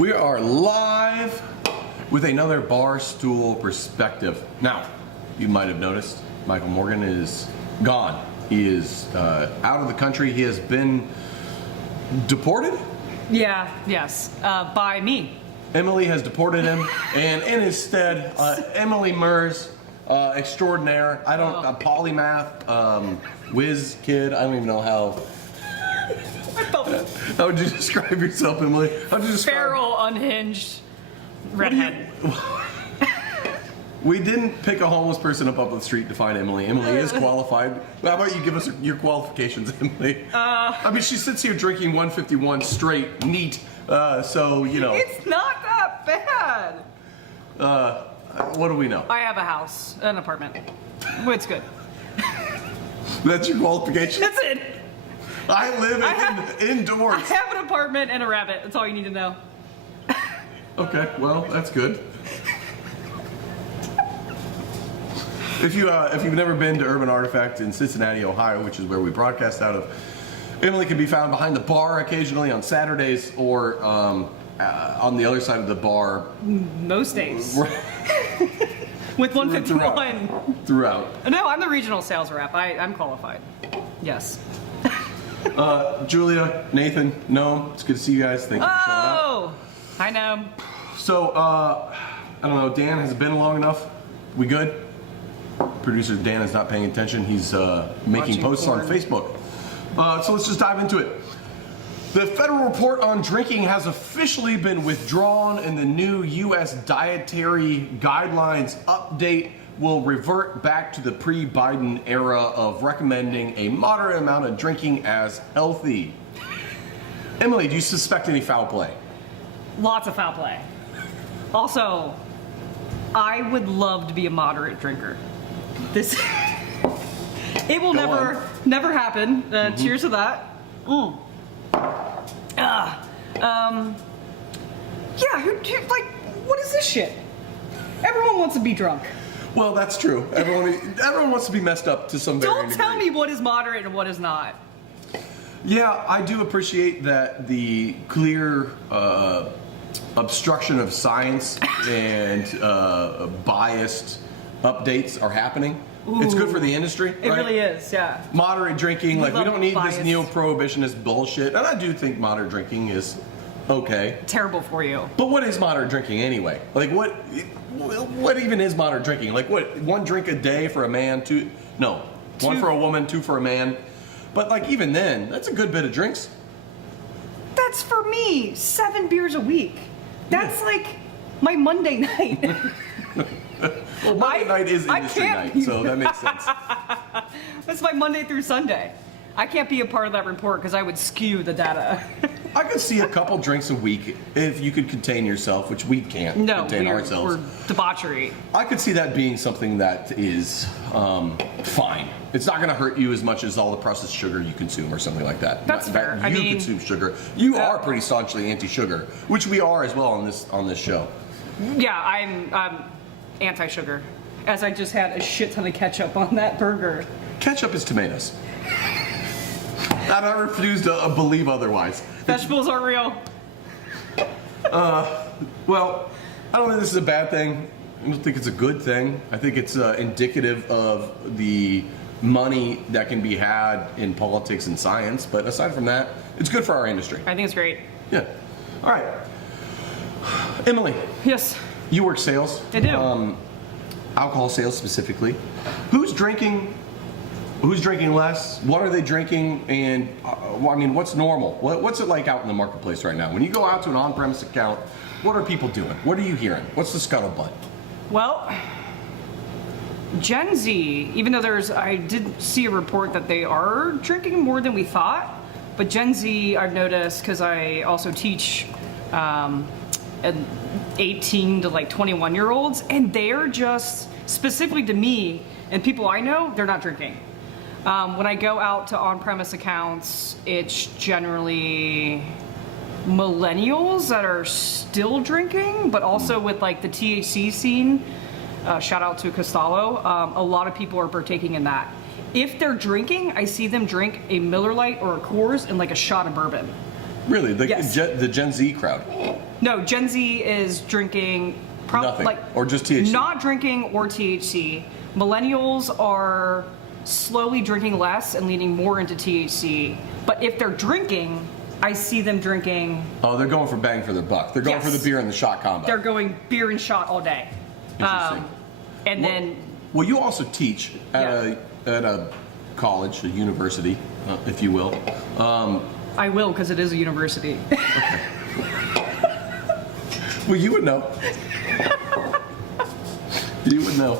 We are live with another Barstool Perspective. Now, you might have noticed Michael Morgan is gone. He is out of the country. He has been deported? Yes, by me. Emily has deported him, and in his stead, Emily Mers, extraordinaire. A polymath, whiz kid. I don't even know how. How would you describe yourself, Emily? How would you describe? Feral, unhinged, redhead. We didn't pick a homeless person up the street to find Emily. Emily is qualified. How about you give us your qualifications, Emily? I mean, she sits here drinking 151 straight, neat. So, you know. It's not that bad. What do we know? I have a house, an apartment. It's good. That's your qualification? That's it. I live indoors. I have an apartment and a rabbit. That's all you need to know. Okay, well, that's good. If you've never been to Urban Artifact in Cincinnati, Ohio, which is where we broadcast out of, Emily can be found behind the bar occasionally on Saturdays or on the other side of the bar. Most days. With 151. Throughout. No, I'm the regional sales rep. I'm qualified. Yes. Julia, Nathan, Noam, it's good to see you guys. Thank you for showing up. Oh, hi Noam. So, I don't know, Dan, has it been long enough? We good? Producer Dan is not paying attention. He's making posts on Facebook. So let's just dive into it. The federal report on drinking has officially been withdrawn, and the new U.S. dietary guidelines update will revert back to the pre-Biden era of recommending a moderate amount of drinking as healthy. Emily, do you suspect any foul play? Lots of foul play. Also, I would love to be a moderate drinker. It will never happen. Cheers to that. Like, what is this shit? Everyone wants to be drunk. Well, that's true. Everyone wants to be messed up to some varying degree. Don't tell me what is moderate and what is not. Yeah, I do appreciate that the clear obstruction of science and biased updates are happening. Ooh, it's good for the industry. It really is, yeah. Moderate drinking, we don't need this neo-prohibitionist bullshit. And I do think moderate drinking is okay. Terrible for you. But what is moderate drinking anyway? Like what even is moderate drinking? Like what, one drink a day for a man, one for a woman, two for a man. But like even then, that's a good bit of drinks. That's for me, 7 beers a week. That's like my Monday night. Well, Monday night is industry night, so that makes sense. That's my Monday through Sunday. I can't be a part of that report because I would skew the data. I could see a couple drinks a week if you could contain yourself, which we can't contain ourselves. We're debauchery. I could see that being something that is fine. It's not going to hurt you as much as all the processed sugar you consume or something like that. That's fair. You consume sugar. You are pretty staunchly anti-sugar, which we are as well on this show. Yeah, I'm anti-sugar, as I just had a shit ton of ketchup on that burger. Ketchup is tomatoes. And I refuse to believe otherwise. Vegetables aren't real. Well, I don't think this is a bad thing. I don't think it's a good thing. I think it's indicative of the money that can be had in politics and science. But aside from that, it's good for our industry. I think it's great. Yeah. All right. Emily. Yes. You work sales. I do. Alcohol sales specifically. Who's drinking? Who's drinking less? What are they drinking? And what's normal? What's it like out in the marketplace right now? When you go out to an on-premise account, what are people doing? What are you hearing? What's the scuttlebutt? Well, Gen Z, even though I did see a report that they are drinking more than we thought, but Gen Z, I've noticed, because I also teach 18 to 21-year-olds, and they're just, specifically to me and people I know, they're not drinking. When I go out to on-premise accounts, it's generally millennials that are still drinking, but also with like the THC scene, shout out to Costello, a lot of people are partaking in that. If they're drinking, I see them drink a Miller Lite or a Coors and like a shot of bourbon. Really? Yes. The Gen Z crowd? No, Gen Z is drinking Nothing. Or just THC? Not drinking or THC. Millennials are slowly drinking less and leaning more into THC. But if they're drinking, I see them drinking. Oh, they're going for bang for their buck. They're going for the beer and the shot combo. They're going beer and shot all day. Interesting. Well, you also teach at a college, a university, if you will. I will, because it is a university. Okay. Well, you would know. You would know.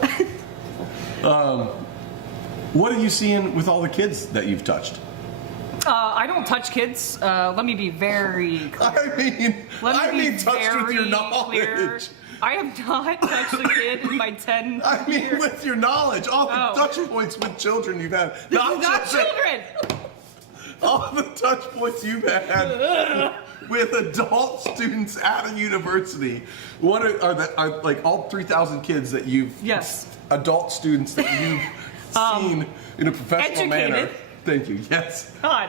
What are you seeing with all the kids that you've touched? I don't touch kids. Let me be very clear. I mean touched with your knowledge. Clear. I have not touched a kid in my 10 I mean years. with your knowledge. All the touch points with children you've had. This is not children! All the touch points you've had with adult students at a university. What are like all 3,000 kids that you've... Yes. Adult students that you've seen in a professional manner. Thank you. Yes. God.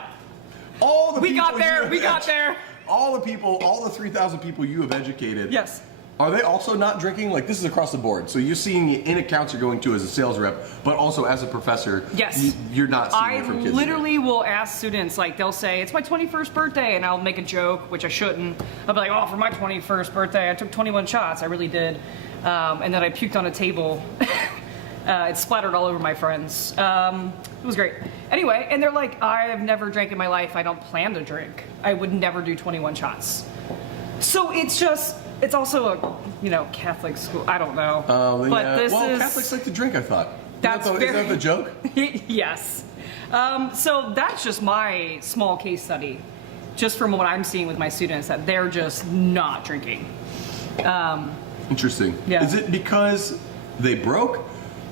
All the we people got there. We got there. All the people, all the 3,000 people you have educated. Yes. Are they also not drinking? Like, this is across the board. So you're seeing it in accounts you're going to as a sales rep, but also as a professor. Yes. You're not seeing it from kids. I literally will ask students, like, they'll say, it's my 21st birthday, and I'll make a joke, which I shouldn't. I'll be like, oh, for my 21st birthday, I took 21 shots. I really did. And then I puked on a table. It splattered all over my friends. It was great. Anyway, and they're like, I have never drank in my life. I don't plan to drink. I would never do 21 shots. So it's also a, Catholic school. I don't know. But yeah. Catholics like to drink, I thought. Is that the joke? Yes. So that's just my small case study, just from what I'm seeing with my students, that they're just not drinking. Interesting. Yeah. Is it because they broke?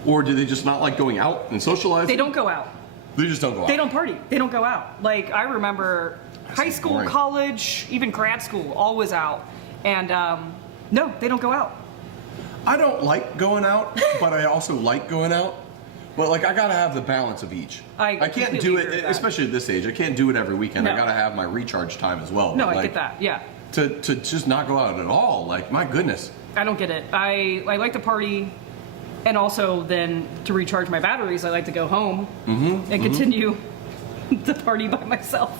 Or do they just not like going out and socializing? They don't go out. They just don't go out. They don't party. They don't go out. Like, I remember high school, boring. college, even grad school, always out. And no, they don't go out. I don't like going out, but I also like going out. But like, I gotta have the balance of each. I can't do it, especially at this age. I can't do it every weekend. No. I gotta have my recharge time as well. No, but I get that. Yeah. To just not go out at all, like, my goodness. I don't get it. I like to party. And also then to recharge my batteries, I like to go home and continue the party by myself.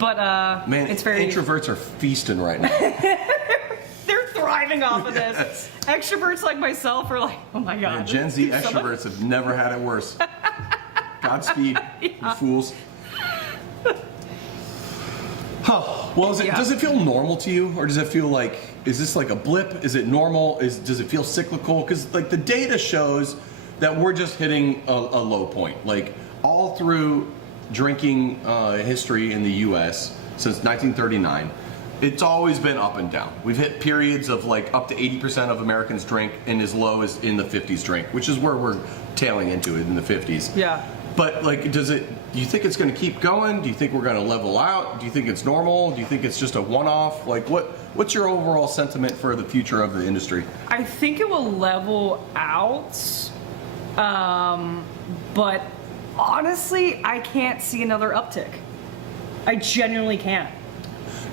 But man, it's very... introverts are feasting right now. They're thriving off of this. Yes. Extroverts like myself are like, oh my God. Man, Gen Z extroverts have never had it worse. Godspeed, you fools. Huh. Well, does it feel normal to you, or does it feel like, is this like a blip? Is it normal? Does it feel cyclical? Because like the data shows that we're just hitting a low point. Like all through drinking history in the U.S. since 1939, it's always been up and down. We've hit periods of like up to 80% of Americans drink, and as low as in the 50s drink, which is where we're tailing into it in the 50s. Yeah. But like, do you think it's going to keep going? Do you think we're going to level out? Do you think it's normal? Do you think it's just a one-off? Like, what's your overall sentiment for the future of the industry? I think it will level out, but honestly, I can't see another uptick. I genuinely can't.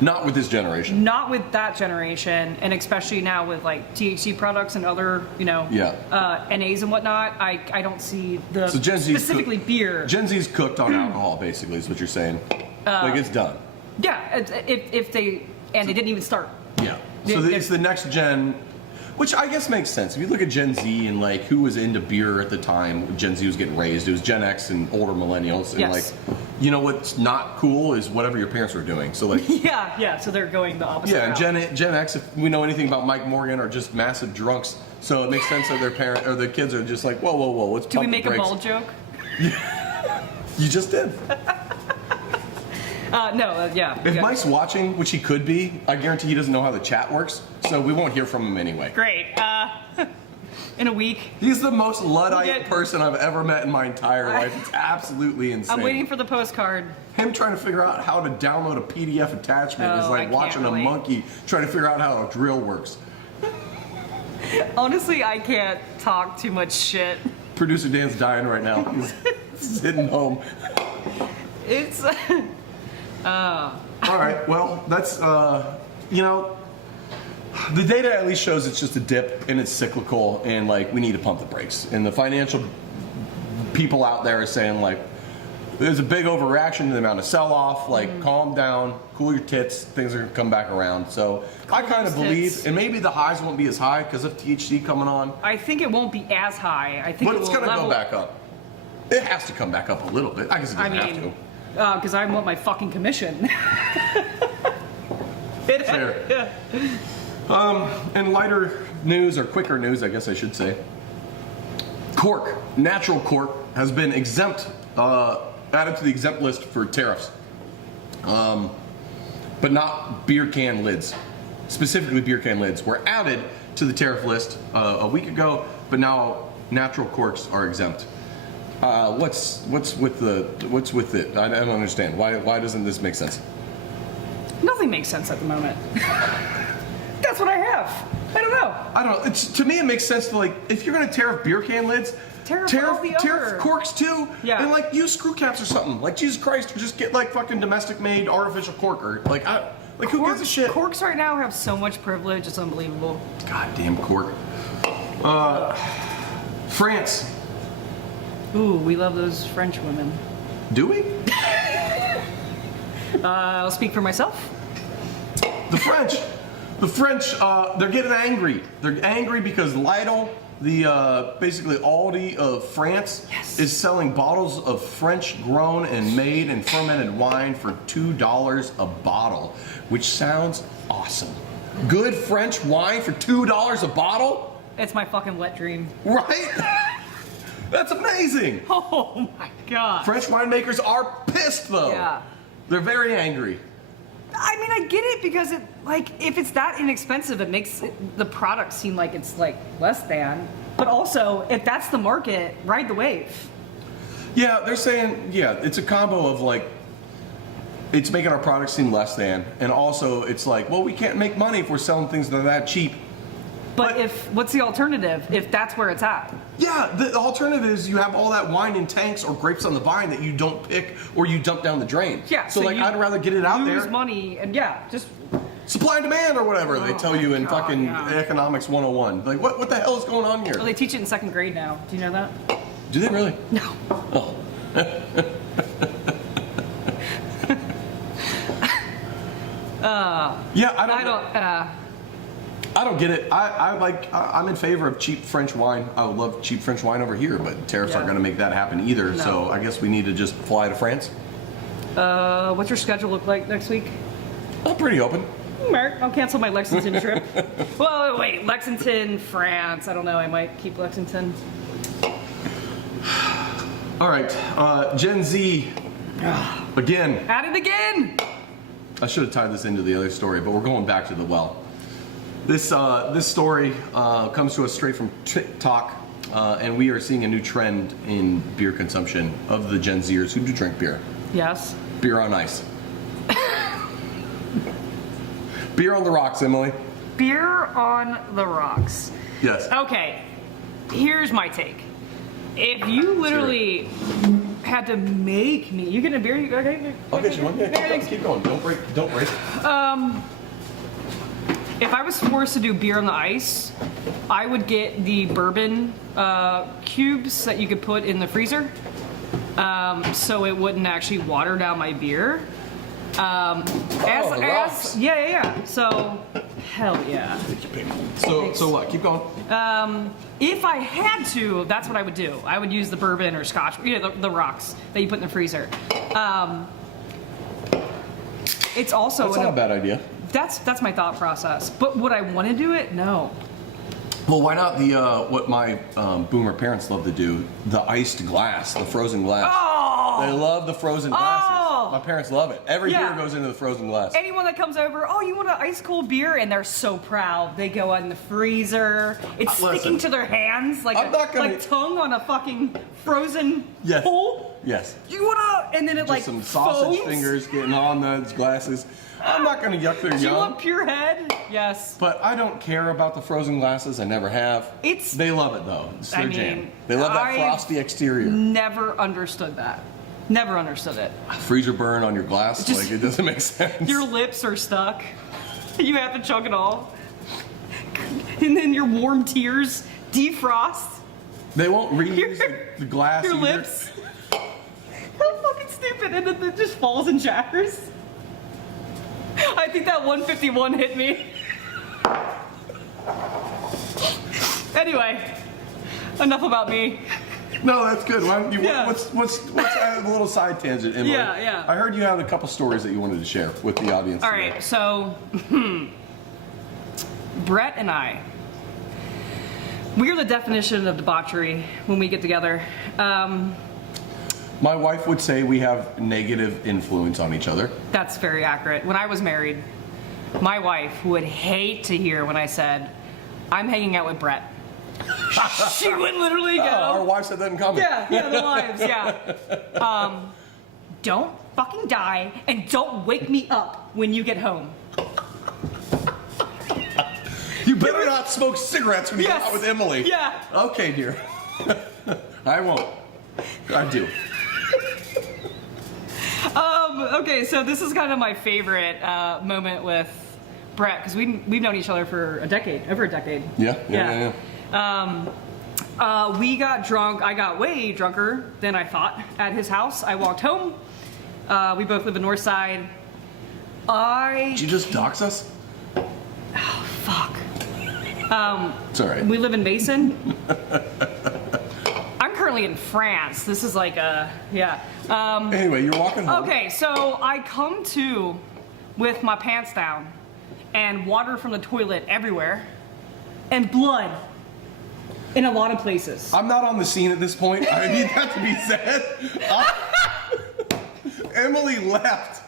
Not with this generation. Not with that generation, and especially now with like THC products and other, NAs and whatnot. I don't see the Gen Z's specifically beer. Gen Z's cooked on alcohol, basically, is what you're saying. Like it's done. Yeah, if they didn't even start. Yeah. So it's the next gen, which I guess makes sense. If you look at Gen Z and like who was into beer at the time, Gen Z was getting raised. It was Gen X and older millennials. And Yes. like, what's not cool is whatever your parents were doing. So like. Yeah. So they're going the opposite. Yeah, route. and Gen X, if we know anything about Mike Morgan, are just massive drunks. So it makes sense that their parent or the kids are just like, whoa, let's Do we pump make the a brakes. ball joke? You just did. Yeah. If yeah. Mike's watching, which he could be, I guarantee he doesn't know how the chat works, so we won't hear from him anyway. Great. In a week. He's the most Luddite Yeah. person I've ever met in my entire life. It's absolutely insane. I'm waiting for the postcard. Him trying to figure out how to download a PDF attachment is Oh, I like can't watching relate. a monkey trying to figure out how a drill works. Honestly, I can't talk too much shit. Producer Dan's dying right now. He's sitting home. It's. All right. Well, that's you know, the data at least shows it's just a dip and it's cyclical, and like we need to pump the brakes. And the financial people out there are saying like, there's a big overreaction to the amount of sell-off. Like, calm down, cool your tits. Things are gonna come back around. So I kind of believe, and maybe the highs won't be as high because of THC coming on. I think it won't be as high. I think But it's gonna level. go back up. It has to come back up a little bit. I guess it doesn't have to. Because I want my fucking commission. Fair. And lighter news, or quicker news, I guess I should say. Cork, natural cork, has been exempt, added to the exempt list for tariffs. But not beer can lids. Specifically beer can lids were added to the tariff list a week ago, but now natural corks are exempt. What's with it? I don't understand. Why doesn't this make sense? Nothing makes sense at the moment. That's what I have. I don't know. I don't know. To me, it makes sense to, like, if you're gonna tariff beer can lids, tariff corks too. Yeah. And like use screw caps or something. Like, Jesus Christ, or just get like fucking domestic made artificial cork, or like who gives a shit? Corks right now have so much privilege. It's unbelievable. Goddamn cork. France. Ooh, we love those French women. Do we? I'll speak for myself. The French, they're getting angry. They're angry because Lidl, the basically Aldi of France, is selling bottles of French-grown and made and fermented wine for $2 a bottle, which sounds awesome. Good French wine for $2 a bottle? It's my fucking wet dream. Right? That's amazing. Oh my god. French winemakers are pissed though. Yeah. They're very angry. I mean, I get it because it, like, if it's that inexpensive, it makes the product seem like it's like less than. But also, if that's the market, ride the wave. Yeah, they're saying, yeah, it's a combo of like, it's making our product seem less than, and also it's like, well, we can't make money if we're selling things that are that cheap. But what's the alternative if that's where it's at? Yeah, the alternative is you have all that wine in tanks or grapes on the vine that you don't pick or you dump down the drain. Yeah. So like, I'd rather get it out there. Lose money and just supply and demand or whatever they tell you in fucking economics 101. Like, what the hell is going on here? Well, they teach it in 2nd grade now. Do you know that? Do they really? No. Oh. Yeah, I don't get it. I'm in favor of cheap French wine. I would love cheap French wine over here, but tariffs aren't going to make that happen either. No. So I guess we need to just fly to France. What's your schedule look like next week? I'm pretty open. Mark, I'll cancel my Lexington trip. Well, wait, Lexington, France. I don't know. I might keep Lexington. All right, Gen Z. Again. At it again. I should have tied this into the other story, but we're going back to the well. This story comes to us straight from TikTok, and we are seeing a new trend in beer consumption of the Gen Zers who do drink beer. Yes. Beer on ice. Beer on the rocks, Emily. Beer on the rocks. Yes. Okay, here's my take. If you literally had to make me, you get a beer? Okay. I'll get you one. Yeah, keep going. Don't break. If I was forced to do beer on the ice, I would get the bourbon cubes that you could put in the freezer, so it wouldn't actually water down my beer. The rocks. Yeah. So, hell yeah. So what? Keep going. If I had to, that's what I would do. I would use the bourbon or scotch, the rocks that you put in the freezer. It's also That's not a bad idea. That's my thought process. But would I want to do it? No. Well, why not the what my boomer parents love to do, the iced glass, the frozen glass. Oh! They love the frozen glasses. Oh! My parents love it. Every beer goes into the frozen glass. Anyone that comes over, oh, you want an ice cold beer? And they're so proud. They go in the freezer. It's sticking to their hands like like tongue on a fucking frozen pool. Yes. You wanna? And then it just like some sausage foams. fingers getting on those glasses. I'm not gonna yuck their Do you yum. want pure head? Yes. But I don't care about the frozen glasses. I never have. It's. They love it though. It's their I mean, jam. They love that frosty exterior. Never understood that. Never understood it. Freezer burn on your glass, Just- like it doesn't make sense. Your lips are stuck. You have to chug it all. And then your warm tears defrost They won't reuse the glass your either. lips. How fucking stupid. And then it just falls and shatters. I think that 151 hit me. Anyway, enough about me. No, that's good. Why don't you, Yeah. What's a little side tangent, Emily? Yeah, yeah. I heard you had a couple stories that you wanted to share with the audience. All today. right, so Brett and I, we are the definition of debauchery when we get together. My wife would say we have negative influence on each other. That's very accurate. When I was married, my wife would hate to hear when I said, I'm hanging out with Brett. She would literally go, Our wives had that in common. yeah, the wives, yeah. Don't fucking die and don't wake me up when you get home. You better not smoke cigarettes when you go Yes. out with Emily. Yeah. Okay, dear. I won't. I do. Okay, so this is kind of my favorite moment with Brett because we've known each other for over a decade. Yeah. We got drunk. I got way drunker than I thought at his house. I walked home. We both live in North Side. Did you just dox us? Fuck. It's all right. We live in Mason. I'm currently in France. This is like yeah. Anyway, you're walking home. Okay, so I come to with my pants down and water from the toilet everywhere and blood in a lot of places. I'm not on the scene at this point. I need that to be said. Emily left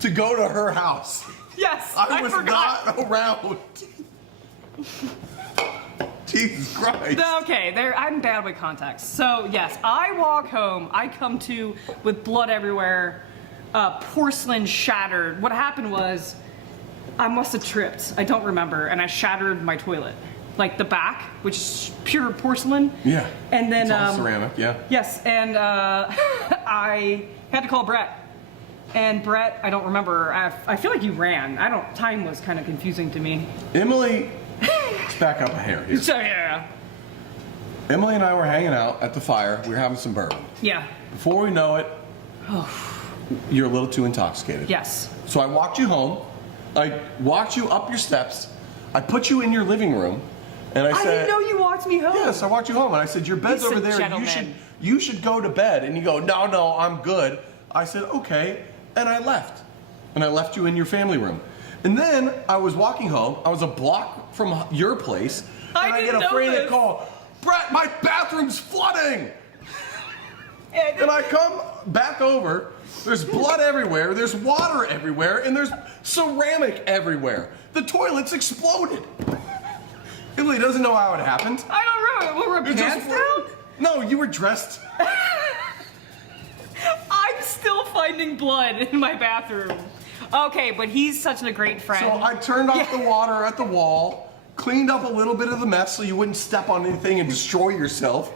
to go to her house. Yes, I was forgot. not around. Jesus Christ. Okay, I'm bad with context. So yes, I walk home. I come to with blood everywhere, porcelain shattered. What happened was, I must have tripped. I don't remember, and I shattered my toilet, like the back, which is pure porcelain. Yeah. And then It's all ceramic, yeah. Yes, and I had to call Brett. And Brett, I don't remember. I feel like you ran. Time was kind of confusing to me. Emily, let's back up a hair here. So yeah. Emily and I were hanging out at the fire. We were having some bourbon. Yeah. Before we know it, you're a little too intoxicated. Yes. So I walked you home. I walked you up your steps. I put you in your living room. And I said, didn't know you walked me home. yes, I walked you home. And I said, your bed's He's a over there. gentleman. You should go to bed. And you go, no, I'm good. I said, okay. And I left. And I left you in your family room. And then I was walking home. I was a block from your place. And I get didn't a know frantic this. call. Brett, my bathroom's flooding. And I come back over. There's blood everywhere. There's water everywhere. And there's ceramic everywhere. The toilet's exploded. Emily doesn't know how it happened. I don't remember. Were It pants just- down? No, you were dressed. I'm still finding blood in my bathroom. Okay, but he's such a great friend. So I turned off the water at the wall, cleaned up a little bit of the mess so you wouldn't step on anything and destroy yourself,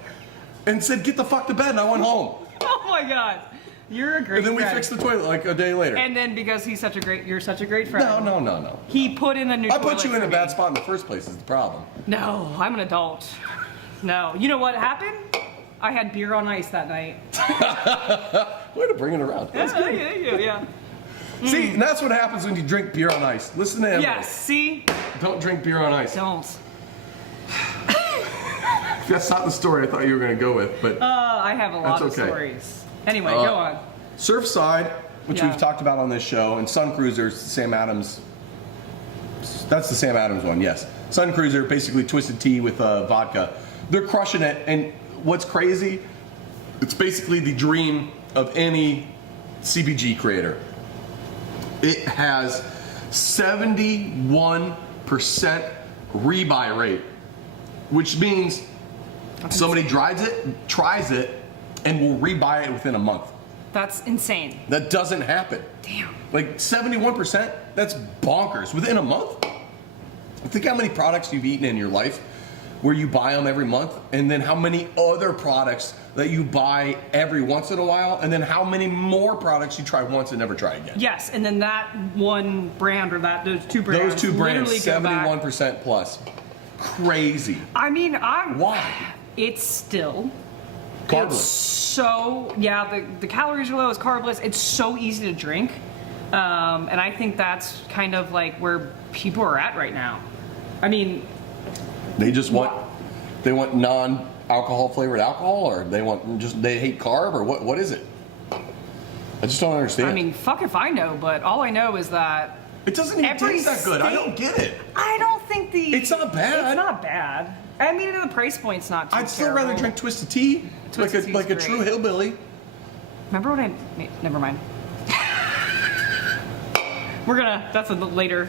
and said, get the fuck to bed, and I went home. Oh my god. You're a great And then we friend. fixed the toilet like a day later. And then because you're such a great friend. No. He put in a new I toilet put you in for a bad me. spot in the first place is the problem. No, I'm an adult. No. You know what happened? I had beer on ice that night. Way to bring it around. That's good. Yeah. See, and that's what happens when you drink beer on ice. Listen to Emily. Yes, see? Don't drink beer on ice. Don't. That's not the story I thought you were going to go with, but I have a lot of That's okay. stories. Anyway, go on. Surfside, which Yeah. we've talked about on this show, and Sun Cruiser's Sam Adams. That's the Sam Adams one, yes. Sun Cruiser, basically twisted tea with vodka. They're crushing it, and what's crazy, it's basically the dream of any CBG creator. It has 71% rebuy rate, which means somebody tries it, and will rebuy it within a month. That's insane. That doesn't happen. Damn. Like 71%, that's bonkers. Within a month? Think how many products you've eaten in your life where you buy them every month, and then how many other products that you buy every once in a while, and then how many more products you try once and never try again. Yes, and then that one brand or those two brands. Those two brands, literally go back. 71% plus. Crazy. I mean, Why? It's still Carbless. It's so the calories are low. It's carbless. It's so easy to drink, and I think that's kind of like where people are at right now. I mean, they want non-alcohol flavored alcohol, or they hate carb, or what is it? I just don't understand. I mean, fuck if I know, but all I know is that it doesn't even taste that good. I don't get it. I don't think it's not bad. It's not bad. I mean, the price point's not too I'd still terrible. rather drink Twisted Tea, Twisted like a Tea's true great. hillbilly. Remember when never mind. That's a later.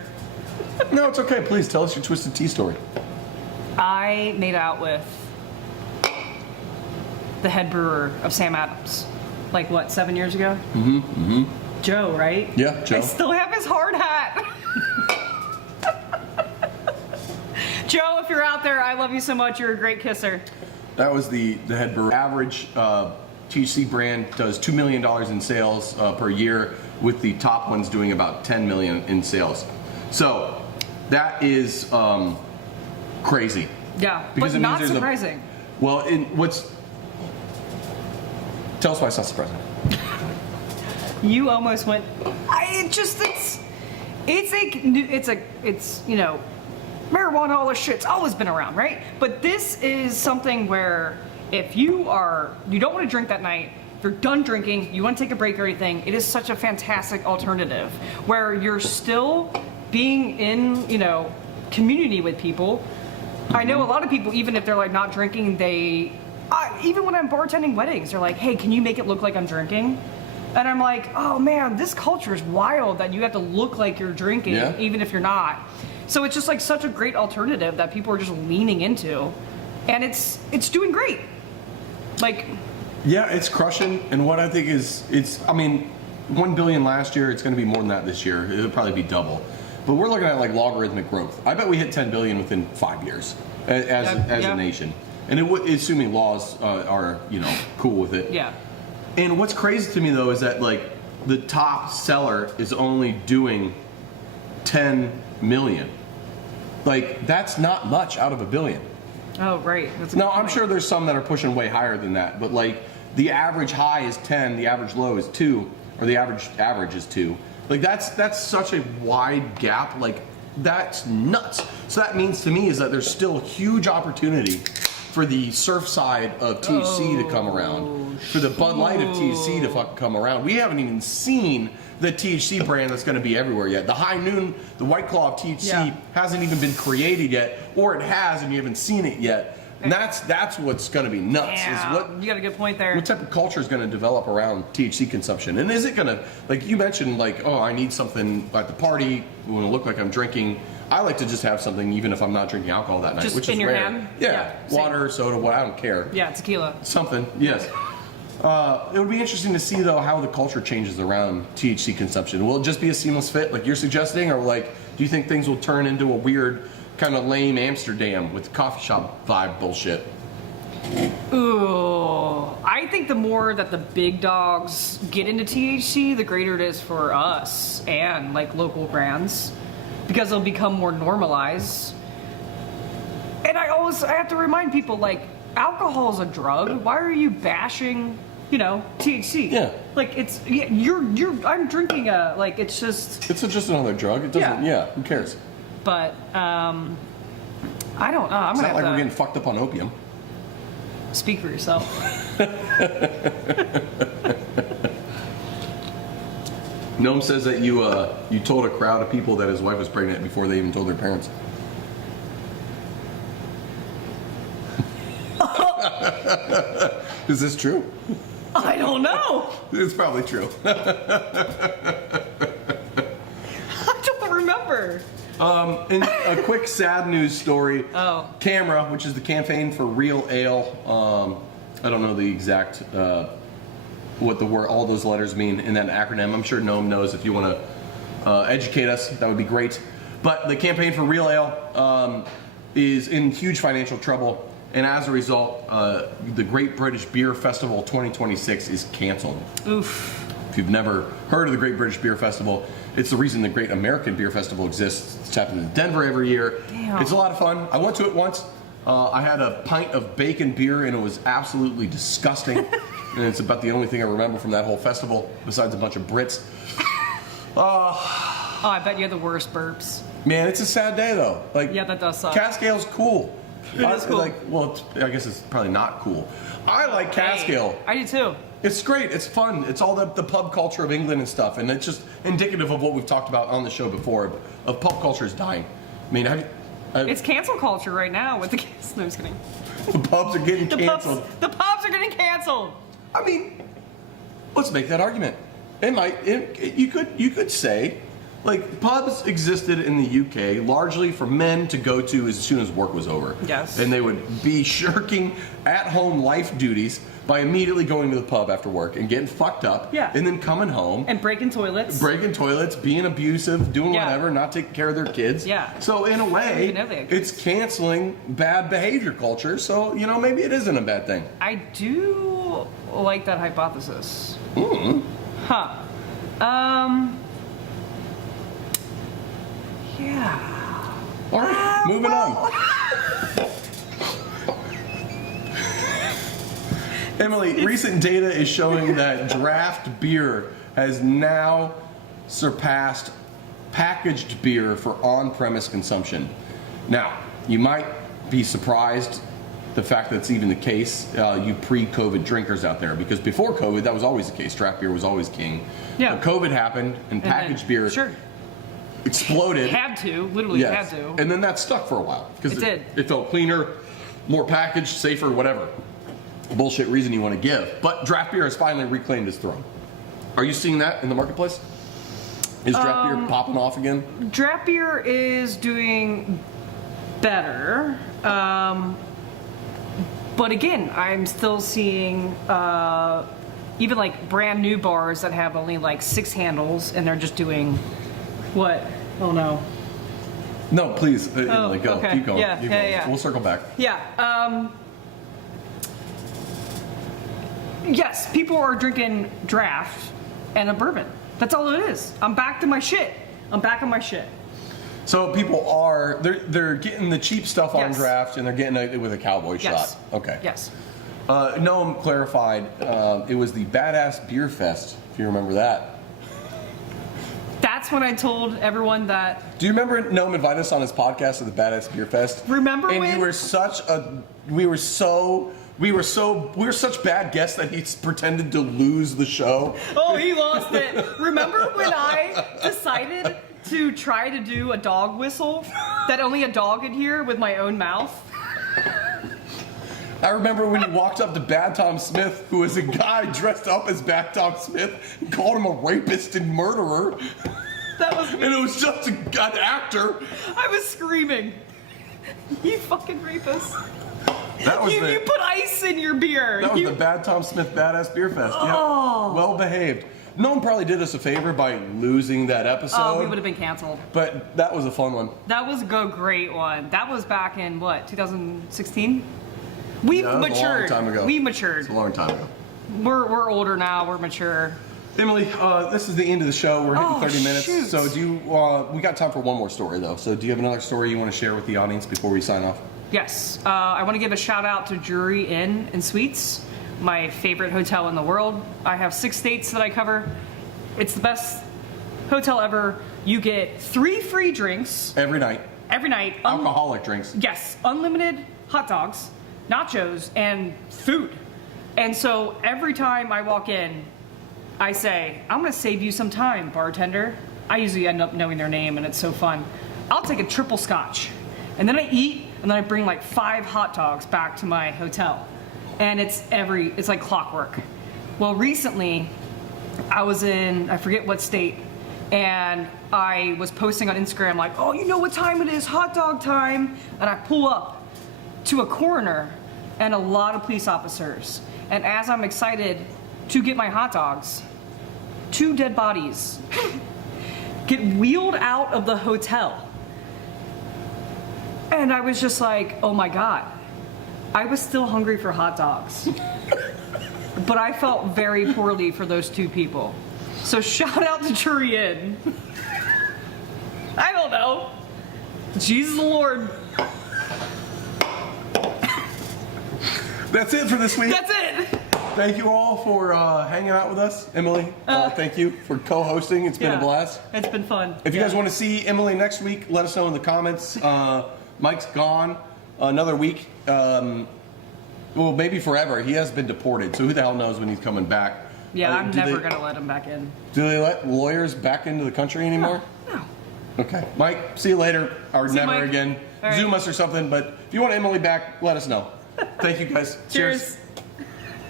No, it's okay. Please tell us your Twisted Tea story. I made out with the head brewer of Sam Adams, like what, 7 years ago? Joe, right? Yeah, Joe. I still have his hard hat. Joe, if you're out there, I love you so much. You're a great kisser. That was the head brewer. Average THC brand does $2 million in sales per year, with the top ones doing about $10 million in sales. So that is crazy. Yeah, Because but it means not there's surprising. Tell us why it's not surprising. You almost went. It's you know, marijuana, all this shit's always been around, right? But this is something where if you don't want to drink that night, if you're done drinking, you want to take a break or anything, it is such a fantastic alternative where you're still being in, you know, community with people. I know a lot of people, even if they're like not drinking, even when I'm bartending weddings, they're like, hey, can you make it look like I'm drinking? And I'm like, oh man, this culture is wild that you have to look like you're drinking, even if you're not. So it's just like such a great alternative that people are just leaning into, and it's doing great. Like, yeah, it's crushing. And what I think is, 1 billion last year. It's going to be more than that this year. It'll probably be double. But we're looking at like logarithmic growth. I bet we hit 10 billion within 5 years as a nation. And assuming laws are, you know, cool with it. yeah. And what's crazy to me though is that like the top seller is only doing 10 million. Like that's not much out of 1 billion. Oh, right. That's a Now good I'm point. sure there's some that are pushing way higher than that, but like the average high is 10, the average low is 2, or the average is 2. Like that's such a wide gap. Like that's nuts. So that means to me is that there's still huge opportunity for the surf side of THC to come around, for the Bud Light of THC to fucking come around. We haven't even seen the THC brand that's going to be everywhere yet. The High Noon, the White Claw of THC hasn't even been created yet, or it has and you haven't seen it yet. And that's what's going to be nuts. Yeah, Is what you got a good point there. what type of culture is going to develop around THC consumption? And is it going to, like you mentioned, like, oh, I need something at the party, I want to look like I'm drinking. I like to just have something even if I'm not drinking alcohol that night, Just which in is your rare. hand? Yeah, Yeah, same. water, soda, what I don't care. Yeah, tequila. Something, yes. It would be interesting to see though how the culture changes around THC consumption. Will it just be a seamless fit, like you're suggesting, or like do you think things will turn into a weird kind of lame Amsterdam with coffee shop vibe bullshit? Ooh, I think the more that the big dogs get into THC, the greater it is for us and like local brands, because they'll become more normalized. And I have to remind people, like, alcohol is a drug. Why are you bashing, you know, THC? Yeah. Like I'm drinking it's just. It's just another drug. It doesn't. Yeah. Who cares? But I don't know. I'm It's gonna not like have we're to getting fucked up on opium. speak for yourself. Gnome says that you told a crowd of people that his wife was pregnant before they even told their parents. Is this true? I don't know. It's probably true. I don't remember. And a quick sad news story. Oh. Camera, which is the campaign for Real Ale. I don't know the exact what the word, all those letters mean in that acronym. I'm sure Gnome knows. If you want to educate us, that would be great. But the campaign for Real Ale is in huge financial trouble, and as a result, the Great British Beer Festival 2026 is canceled. Oof. If you've never heard of the Great British Beer Festival, it's the reason the Great American Beer Festival exists. It's happening in Denver every year. Damn. It's a lot of fun. I went to it once. I had a pint of bacon beer, and it was absolutely disgusting. And it's about the only thing I remember from that whole festival, besides a bunch of Brits. Oh, I bet you had the worst burps. Man, it's a sad day though. Like, Yeah, that does suck. Cask Ale's cool. It is cool. I guess it's probably not cool. I like Cask Ale. I do too. It's great. It's fun. It's all the pub culture of England and stuff, and it's just indicative of what we've talked about on the show before. Of pub culture is dying. I mean, It's cancel culture right now with the no, I'm just kidding. the pubs are getting The canceled. pubs are getting canceled. I mean, let's make that argument. You could say, like, pubs existed in the UK largely for men to go to as soon as work was over. Yes. And they would be shirking at-home life duties by immediately going to the pub after work and getting fucked up. Yeah. And then coming home. And breaking toilets. Being abusive, doing Yeah. whatever, not taking care of their kids. Yeah. So in a way, even know they exist. it's canceling bad behavior culture. So, maybe it isn't a bad thing. I do like that hypothesis. Mm-hmm. Huh. Yeah. All right, moving on. Emily, recent data is showing that draft beer has now surpassed packaged beer for on-premise consumption. Now, you might be surprised the fact that it's even the case, you pre-COVID drinkers out there, because before COVID, that was always the case. Draft beer was always king. Yeah. But COVID happened, and packaged beer Sure. exploded. Had to, literally Yes. had to. And then that stuck for a while because It did. it felt cleaner, more packaged, safer, whatever bullshit reason you want to give. But draft beer has finally reclaimed its throne. Are you seeing that in the marketplace? Is draft beer popping off again? Draft beer is doing better. But again, I'm still seeing even like brand new bars that have only like 6 handles and they're just doing what? Oh no. No, please, Emily, go. okay. Keep going. Yeah, Keep yeah, going. yeah. We'll circle back. Yeah. Yes, people are drinking draft and a bourbon. That's all it is. I'm back to my shit. I'm back on my shit. So people are they're getting the cheap stuff on Yes. draft and they're getting it with a cowboy Yes. shot. Okay. Yes. Noam clarified it was the Badass Beer Fest, if you remember that. That's when I told everyone that. Do you remember Noam invited us on his podcast to the Badass Beer Fest? Remember and when? we were such bad guests that he pretended to lose the show. Oh, he lost it. Remember when I decided to try to do a dog whistle that only a dog could hear with my own mouth? I remember when he walked up to Bad Tom Smith, who was a guy dressed up as Bad Tom Smith, and called him a rapist and murderer. That was me. And it was just an actor. I was screaming. You fucking rapist. That was You put ice in your beer. That was You- the Bad Tom Smith Badass Beer Fest. Oh. Yep. Well behaved. No one probably did us a favor by losing that episode. Oh, we would have been canceled. But that was a fun one. That was a great one. That was back in what, 2016? We've Yeah, that was matured. a long time ago. We It's matured. a long time ago. We're older now. We're mature. Emily, this is the end of the show. We're hitting Oh, 30 minutes. shoot. So we got time for one more story though. So do you have another story you want to share with the audience before we sign off? Yes, I want to give a shout out to Drury Inn and Suites, my favorite hotel in the world. I have 6 states that I cover. It's the best hotel ever. You get 3 free drinks Every night. every night. Alcoholic drinks. Yes, unlimited hot dogs, nachos, and food. And so every time I walk in, I say, I'm gonna save you some time, bartender. I usually end up knowing their name and it's so fun. I'll take a triple scotch. And then I eat, and then I bring like 5 hot dogs back to my hotel. And it's like clockwork. Well, recently, I was in, I forget what state, and I was posting on Instagram like, oh, you know what time it is, hot dog time. And I pull up to a coroner and a lot of police officers. And as I'm excited to get my hot dogs, 2 dead bodies get wheeled out of the hotel. And I was just like, oh my God. I was still hungry for hot dogs. But I felt very poorly for those two people. So shout out to Turian. I don't know. Jesus the Lord. That's it for this week. That's it. Thank you all for hanging out with us. Emily, thank you for co-hosting. It's been a blast. It's been fun. If you guys want to see Emily next week, let us know in the comments. Mike's gone another week. Well, maybe forever. He has been deported, so who the hell knows when he's coming back. Yeah, I'm never going to let him back in. Do they let lawyers back into the country anymore? No. Okay. Mike, see you later. Or never Mike. again. All right. Zoom us or something. But if you want Emily back, let us know. Thank you, guys. Cheers.